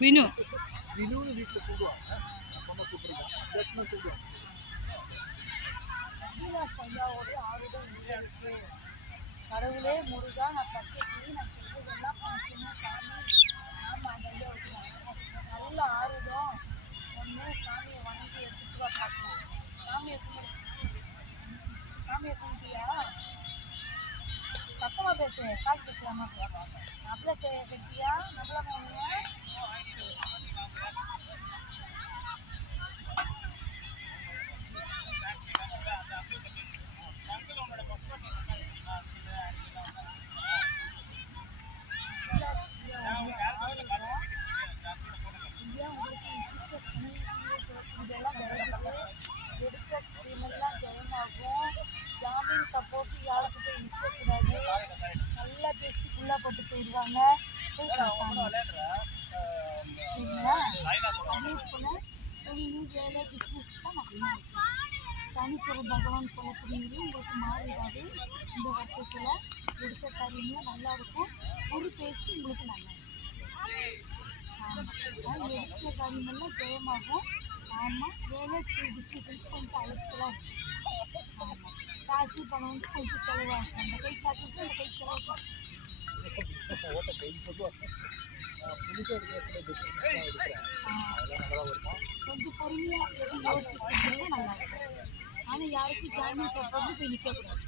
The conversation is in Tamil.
வினு வினுன்னு வீட்டில் கூடுவாங்க. அப்பமா கூப்பிடுவாங்க. தர்ஷனா கூப்பிடுவாங்க. ஐயாவோடைய ஆறுதல் இருக்கு. கடவுளே முருகா, நான் பச்சை கிளி, நான் சொல்றதெல்லாம் பார்க்கணும் சாமி. ஆமா, அந்த ஐயாவுக்கு நல்ல ஆறுதம். ஒன்று சாமியை வணங்கி எடுத்துட்டு வா பார்க்கலாம். சாமியை கும்பிட்டியா? சத்தமாக பேசு. கால் கட்டியாமா? நம்மள கட்டியா? நம்மள போனியா? இதெல்லாம் எடுக்க கிரீமெல்லாம் ஜெயமாகும். ஜாமீன் சப்போர்ட் யாருக்கிட்ட இருக்கக்கூடாது. நல்லா பேசி ஃபுல்லாக போட்டு போயிடுவாங்க. சரிங்களா? அதேபோல் தொழில் வேலை பிஸ்னஸ் தான் நிறையா இருக்கும். சனீஸ்வர பகவான் சொல்லக்கூடியது உங்களுக்கு மாறிடாது. இந்த வருஷத்தில் எடுத்த காரியங்களும் நல்லாயிருக்கும். ஒரு பேச்சு உங்களுக்கு நல்லா இருக்கும். ஆமாம், எடுத்த காரியமெல்லாம் ஜெயமாகும். ஆமாம், வேலை பிஸ்னஸ் கொஞ்சம் அழைக்கலாம். ஆமாம், காசு பணம் வந்து கொஞ்சம் செலவாகும். அந்த கை காசுக்கு அந்த கை செலவாகும். கொஞ்சம் பொறுமையாக யோசிச்சு செஞ்சீங்கன்னா நல்லா இருக்கும். ஆனால் யாருக்கும் ஜாமீன் சப்போர்ட்டு போய் நிற்கக்கூடாது.